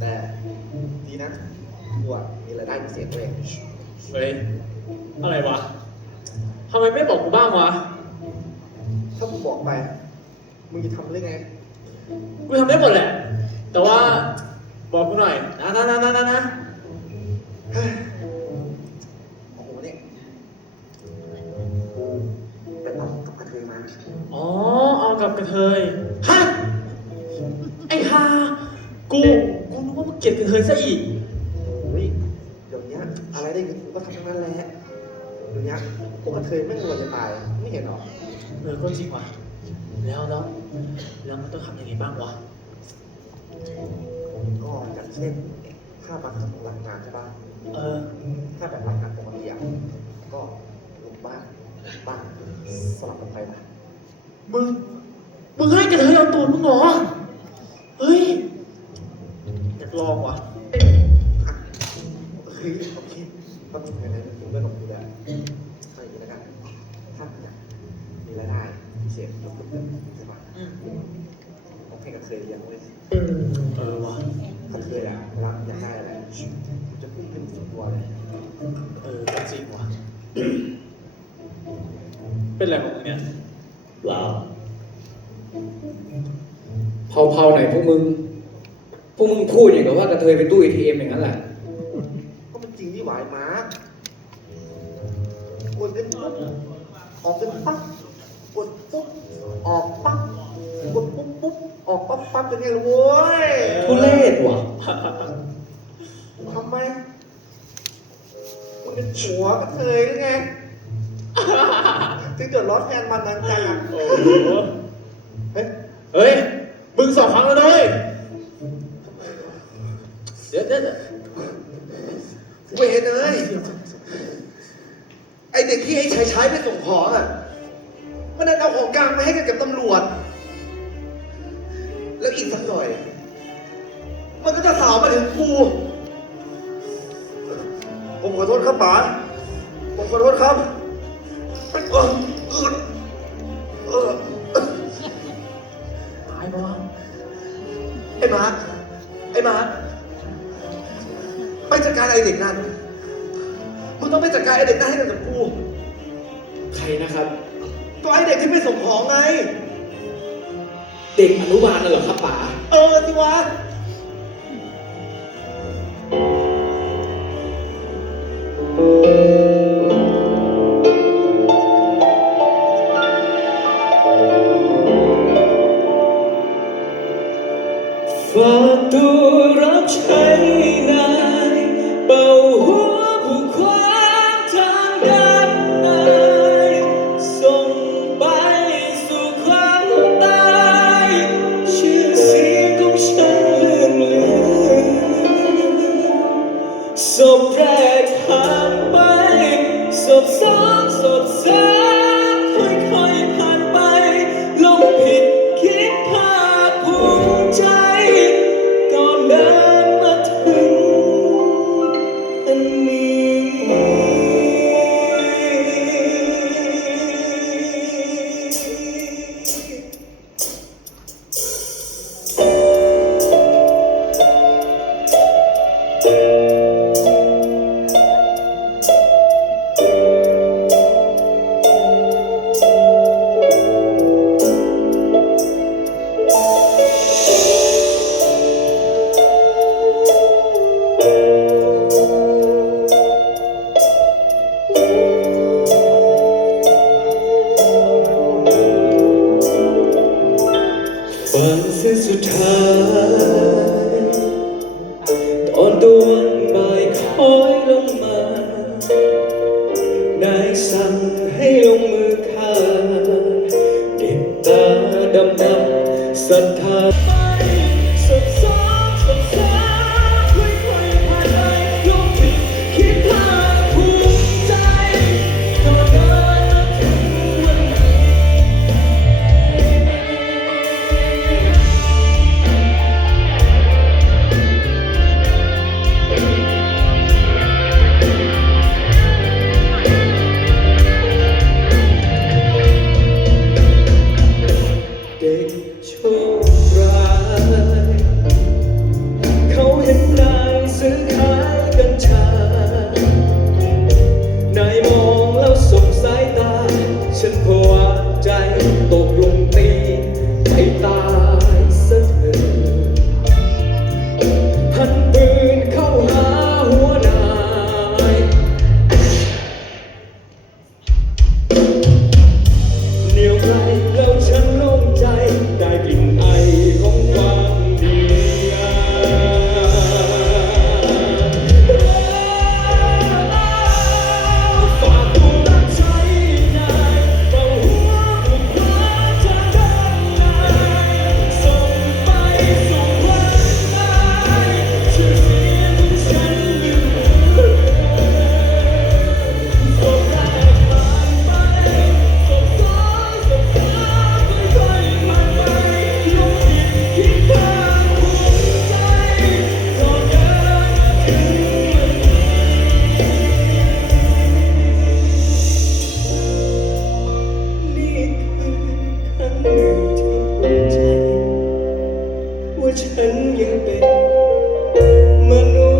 แต่ดีนะกูอะมีรายได้พิเศษด้วยเฮ้ย อะไรวะทำไมไม่บอกกูบ้างวะ ถ้ากูบอกไป มึงจะทำเรื่องไง กูทำได้หมดแหละ แต่ว่าบอกกูหน่อย นะนะนะนะนะนะเฮ้ยโอ้โหเนี่ยกูไปเอากับกระเทยมา อ๋อ เอากับกระเทย ฮะ ไอ้ฮา กูกูนึกว่ามึงเกลียดกระเทยซะอีกเฮ้ยเดี๋ยวนี้อะไรได้เงินกูก็ทำทั้งนั้นแหละเดี๋ยวนี้พวกกระเทยไม่งรวยจะตายไม่เห็นหรอเออก็จริงว่ะแล้วแล้วแล้วมันต้องทำยังไงบ้างวะก็อย่างเช่นค่าบัตรของรับงานใช่ปะเออถ้าแบบรับงานปกติอะก็ลงบ้านบ้านสลับกันไปนะมึงมึงให้กระเทยเอาตูดมึงเหรอ เฮ้ย อยาก ลองว่ะอะเฮ้ยโอเคก็เป็นยังไงเป็นเรื่องของกูแล้วเอาอย่างนี้แล้วกันถ้าอยากมีรายได้พิเศษยกขึ้นใช่ปะอืมต้องให้กระเทยเลี้ยงเว้ยเออว่ะกระเทยอะรับอยากได้อะไรกูจะพุ่งขึ้นสุดตัวเลยเออก็จริงว่ะเป็นอะไรของมึงเนี่ยเปล่าเผาๆหน่อยพวกมึงพ วกมึงพูดอย่างกับว่ากระเทยเป็นตู้ ATM อย่างนั้นแหละ ก็มันจริงที่หวายมาร์กกดเงินปุ๊บออกเงินปั๊บกดปุ๊บออกปั๊บกดปุ๊บปุ๊บออกปั๊บปั๊บเป็นไงล่ะโว้ยทุเรศว่ะทำไมมึงเป็นผัวกระเทยหรือไง ถึงเดือดร้อนแทนมันนันจังอะโอ้โห เอาของกลางมาให้กันกับตำรวจ แล้วอีกสักหน่อย มันก็จะสาวมาถึงกูผมขอโทษครับป๋าผมขอโทษครับมันเออเออเออตายปะวะไอ้มาร์คไอ้มาร์คไปจัดการไอ้เด็กนั่นมึงต้องไปจัดการไอ้เด็กนั่นให้กับกู ใครนะครับ ก็ไอ้เด็กที่ไม่ส่งของไง เด็กอนุบาลน่ะเหรอครับป๋าเออสิวะฝากตัวรับใช้น ศ ฉันยังเป็นมนุษย์